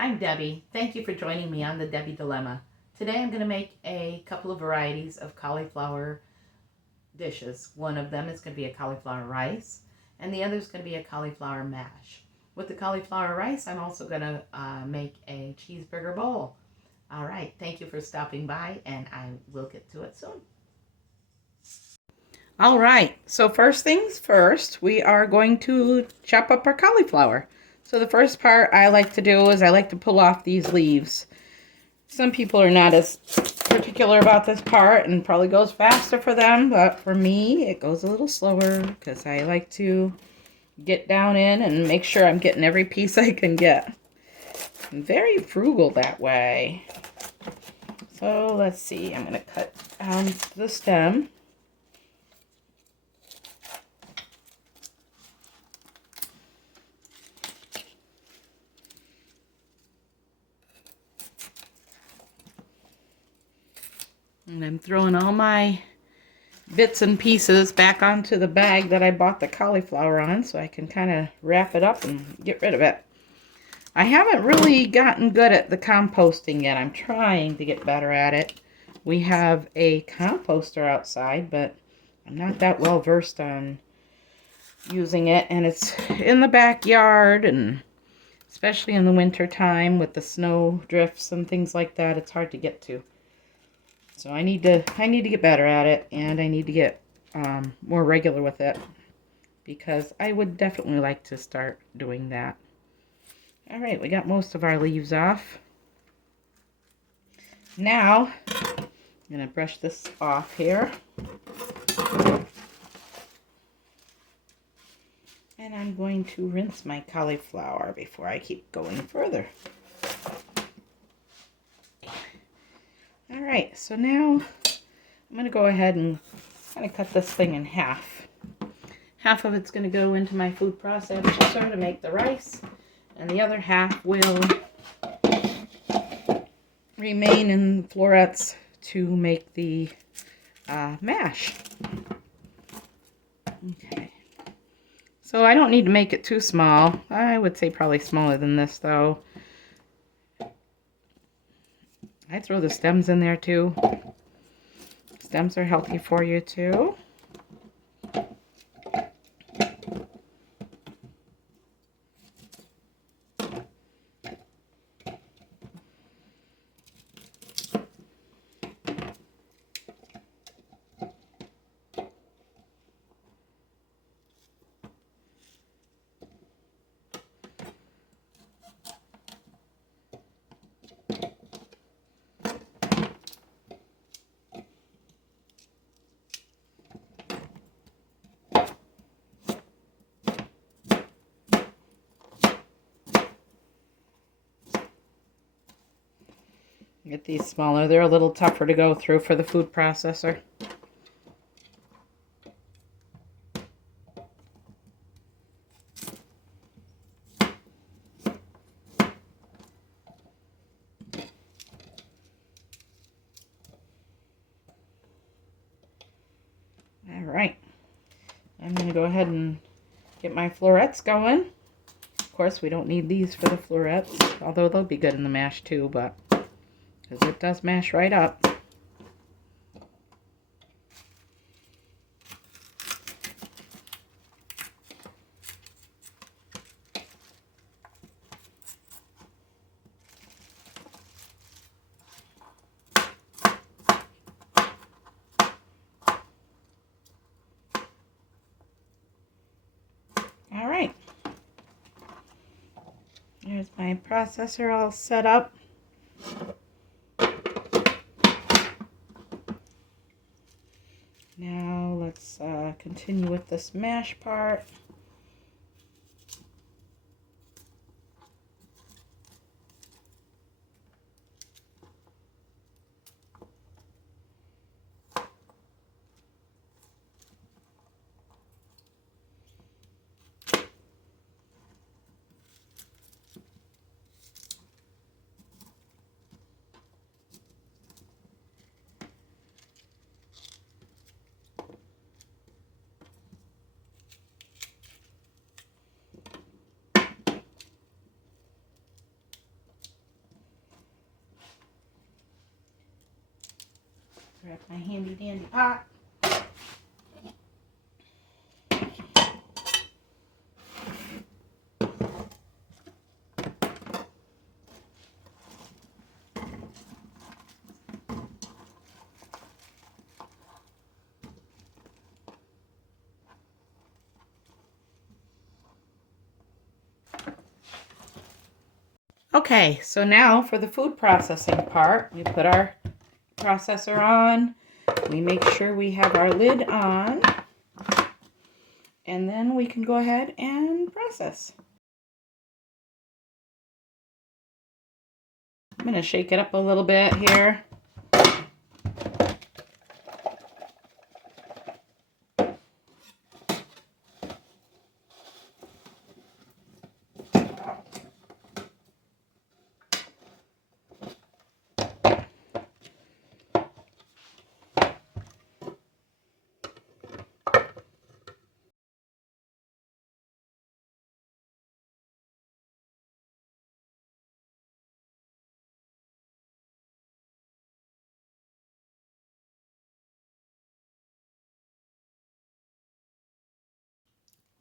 I'm Debbie. Thank you for joining me on the Debbie Dilemma. Today I'm going to make a couple of varieties of cauliflower dishes. One of them is going to be a cauliflower rice, and the other is going to be a cauliflower mash. With the cauliflower rice, I'm also going to make a cheeseburger bowl. All right, thank you for stopping by, and I will get to it soon. All right, so first things first, we are going to chop up our cauliflower. So the first part I like to do is I like to pull off these leaves. Some people are not as particular about this part and probably goes faster for them, but for me it goes a little slower because I like to get down in and make sure I'm getting every piece I can get. I'm very frugal that way. So let's see, I'm going to cut down the stem. And I'm throwing all my bits and pieces back onto the bag that I bought the cauliflower on so I can kind of wrap it up and get rid of it. I haven't really gotten good at the composting yet. I'm trying to get better at it. We have a composter outside, but I'm not that well versed on using it, and it's in the backyard, and especially in the winter time with the snow drifts and things like that, it's hard to get to. So I need to get better at it, and I need to get more regular with it because I would definitely like to start doing that. All right, we got most of our leaves off. Now, I'm going to brush this off here. And I'm going to rinse my cauliflower before I keep going further. All right, so now I'm going to go ahead and kind of cut this thing in half. Half of it's going to go into my food processor to make the rice, and the other half will remain in florets to make the mash. Okay. So I don't need to make it too small. I would say probably smaller than this, though. I throw the stems in there too. Stems are healthy for you too. Get these smaller. They're a little tougher to go through for the food processor. All right. I'm going to go ahead and get my florets going. Of course, we don't need these for the florets, although they'll be good in the mash too, but because it does mash right up. All right. There's my processor all set up. Now let's continue with this mash part. Grab my handy dandy pot. Okay, so now for the food processing part, we put our processor on, we make sure we have our lid on, and then we can go ahead and process. I'm going to shake it up a little bit here.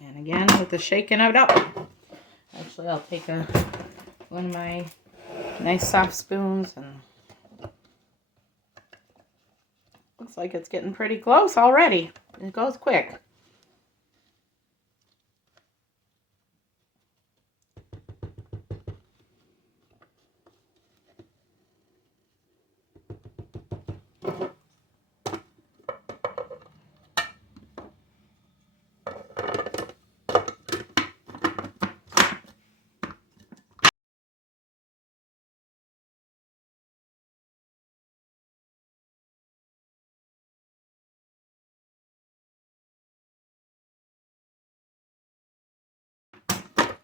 And again, with the shaking it up, actually I'll take one of my nice soft spoons, and looks like it's getting pretty close already. It goes quick.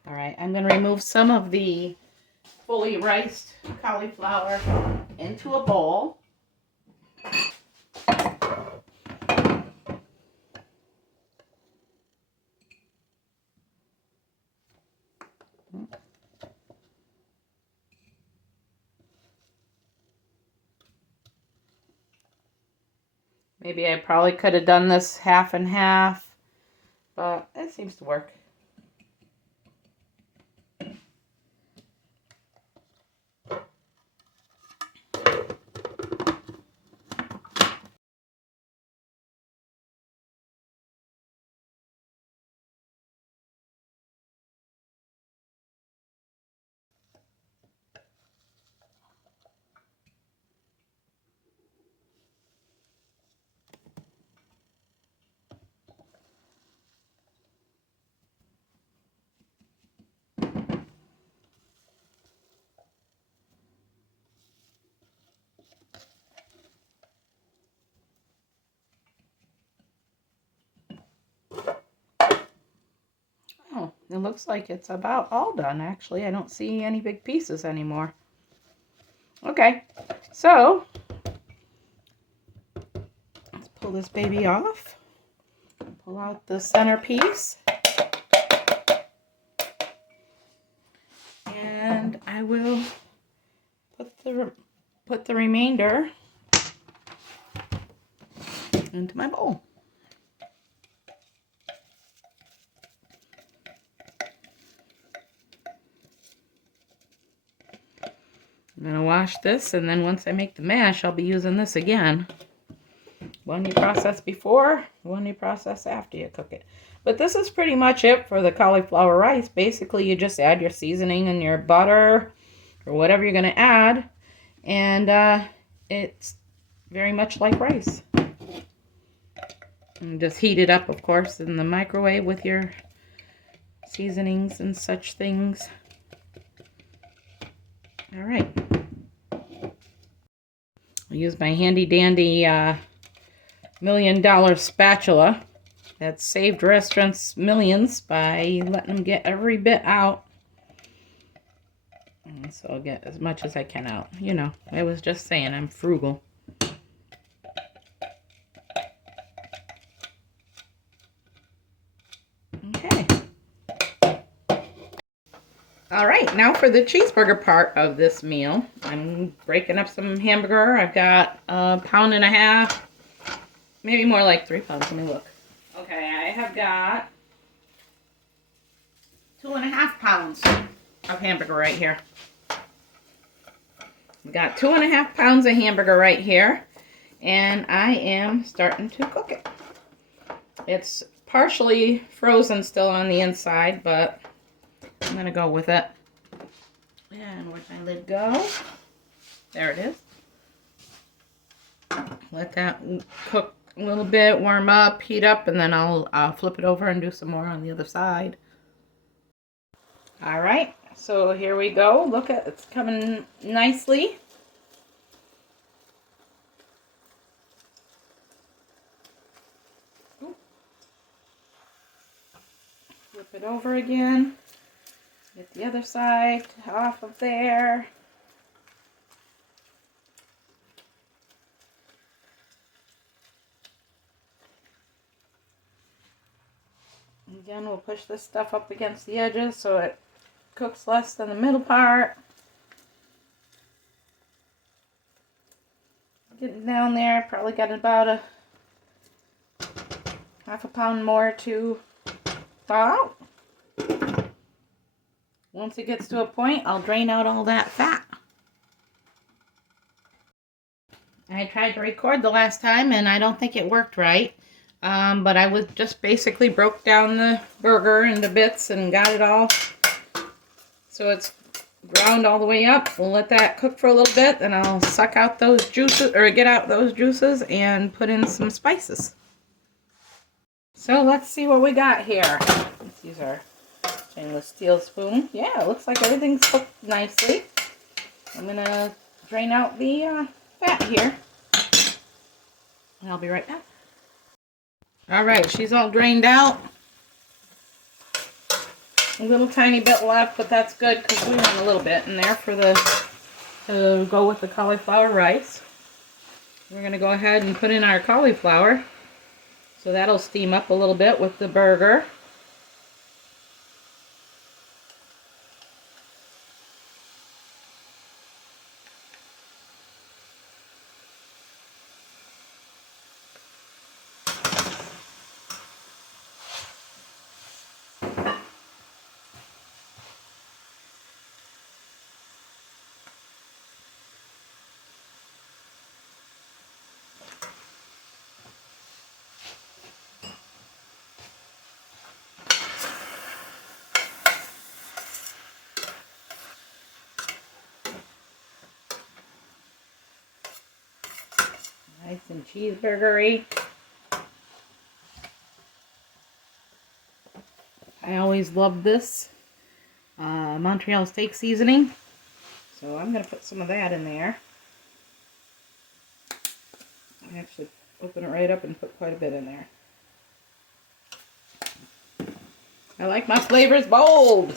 All right, I'm going to remove some of the fully riced cauliflower into a bowl. Maybe I probably could have done this half and half, but it seems to work. Oh, it looks like it's about all done, actually. I don't see any big pieces anymore. Okay, so let's pull this baby off. Pull out the centerpiece. And I will put the remainder into my bowl. I'm going to wash this, and then once I make the mash, I'll be using this again. One you process before, one you process after you cook it. But this is pretty much it for the cauliflower rice. Basically, you just add your seasoning and your butter or whatever you're going to add, and it's very much like rice. And just heat it up, of course, in the microwave with your seasonings and such things. All right. I'll use my handy dandy $1 million spatula that saved restaurants millions by letting them get every bit out. And so I'll get as much as I can out. You know, I was just saying I'm frugal. Okay. All right, right, now for the cheeseburger part of this meal. I'm breaking up some hamburger. I've got 1.5 pounds, maybe more like 3 pounds. Let me look. Okay, I have got 2.5 pounds of hamburger right here. I've got 2.5 pounds of hamburger right here, and I am starting to cook it. It's partially frozen still on the inside, but I'm going to go with it. And where'd my lid go? There it is. Let that cook a little bit, warm up, heat up, and then I'll flip it over and do some more on the other side. All right, so here we go. Look at it's coming nicely. Flip it over again. Get the other side off of there. Again, we'll push this stuff up against the edges so it cooks less than the middle part. Getting down there, probably got about a 1/2 pound more to thaw out. Once it gets to a point, I'll drain out all that fat. I tried to record the last time and I don't think it worked right. But I was just basically broke down the burger into bits and got it all so it's ground all the way up. We'll let that cook for a little bit, and I'll suck out those juices, or get out those juices, and put in some spices. So let's see what we got here. Let's use our stainless steel spoon. Yeah, it looks like everything's cooked nicely. I'm gonna drain out the fat here, and I'll be right back. Alright, she's all drained out. A little tiny bit left, but that's good because we want a little bit in there for to go with the cauliflower rice. We're going to go ahead and put in our cauliflower. So that'll steam up a little bit with the burger. Nice and cheeseburgery. I always love this Montreal steak seasoning, so I'm going to put some of that in there. I actually open it right up and put quite a bit in there. I like my flavors bold.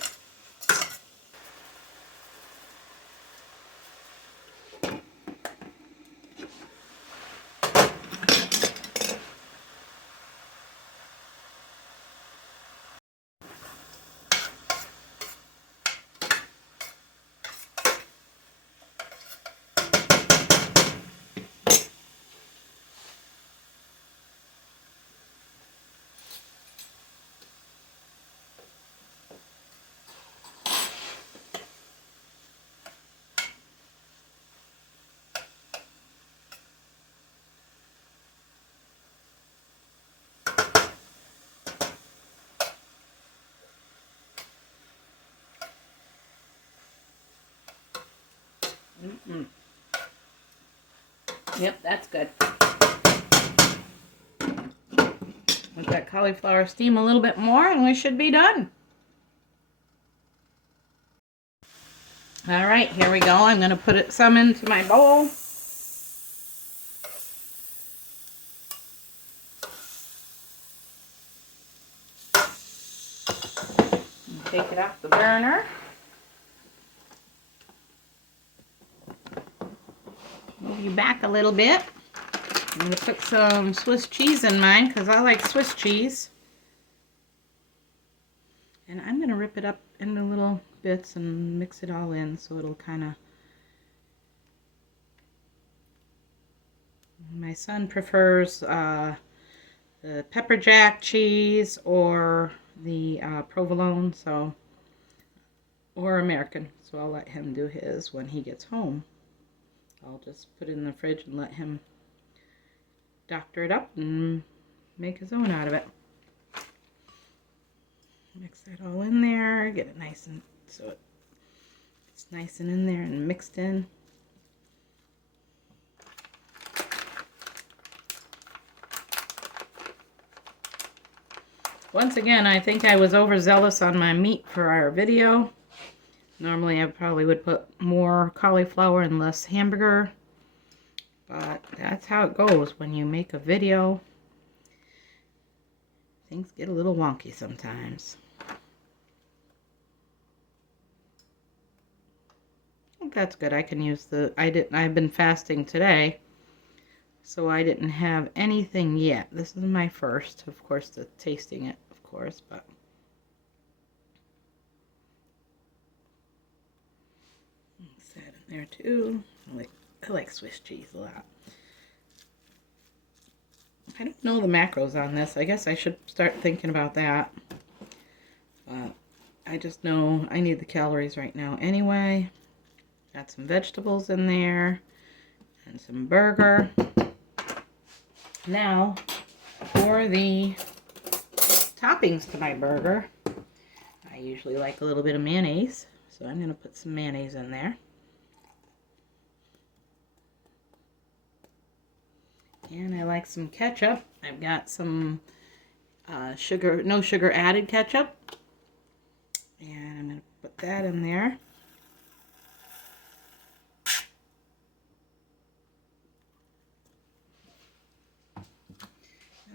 Yep, that's good. Let that cauliflower steam a little bit more and we should be done. Alright, here we go. I'm going to put some into my bowl. Take it off the burner. Move you back a little bit. I'm going to put some Swiss cheese in mine because I like Swiss cheese. And I'm going to rip it up into little bits and mix it all in so it'll kind of... My son prefers the pepper jack cheese or the provolone, so, or American. So I'll let him do his when he gets home. I'll just put it in the fridge and let him doctor it up and make his own out of it. Mix that all in there, get it nice and so it's nice and in there and mixed in. Once again, I think I was overzealous on my meat for our video. Normally I probably would put more cauliflower and less hamburger, but that's how it goes when you make a video. Things get a little wonky sometimes. I think that's good. I can use the... I've been fasting today, so I didn't have anything yet. This is my first, of course, the tasting it, of course, but mix that in there too. I like Swiss cheese a lot. I don't know the macros on this. I guess I should start thinking about that. But I just know I need the calories right now anyway. Got some vegetables in there and some burger. Now, for the toppings to my burger, I usually like a little bit of mayonnaise, so I'm going to put some mayonnaise in there. And I like some ketchup. I've got some sugar, no sugar added ketchup, and I'm going to put that in there.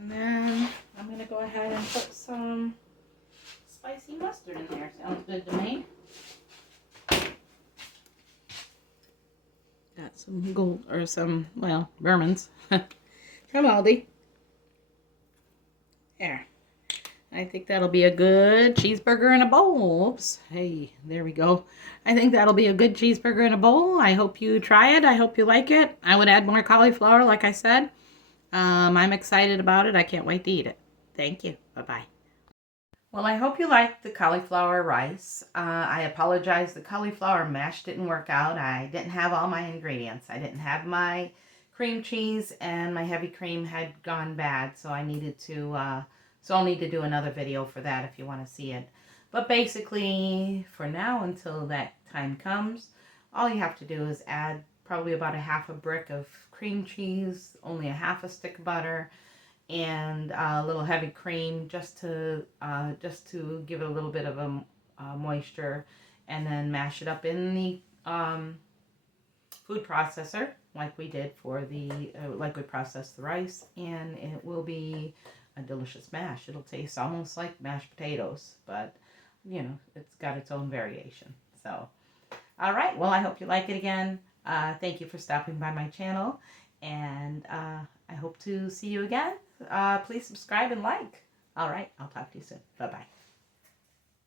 And then I'm going to go ahead and put some spicy mustard in there. Sounds good to me. Got some gold, or some, well, Berman's from Aldi. There. I think that'll be a good cheeseburger in a bowl. Oops. Hey, there we go. I think that'll be a good cheeseburger in a bowl. I hope you try it. I hope you like it. I would add more cauliflower, like I said. I'm excited about it. I can't wait to eat it. Thank you. Bye-bye. Well, I hope you liked the cauliflower rice. I apologize. The cauliflower mash didn't work out. I didn't have all my ingredients. I didn't have my cream cheese, and my heavy cream had gone bad, so I needed to... So I'll need to do another video for that if you want to see it. But basically, for now, until that time comes, all you have to do is add probably about a half a brick of cream cheese, only a half a stick of butter, and a little heavy cream just to give it a little bit of a moisture, and then mash it up in the food processor like we did for the like we processed the rice, and it will be a delicious mash. It'll taste almost like mashed potatoes, but you know, it's got its own variation. So, all right. Well, I hope you like it again. Thank you for stopping by my channel, and I hope to see you again. Please subscribe and like. All right. I'll talk to you soon. Bye-bye.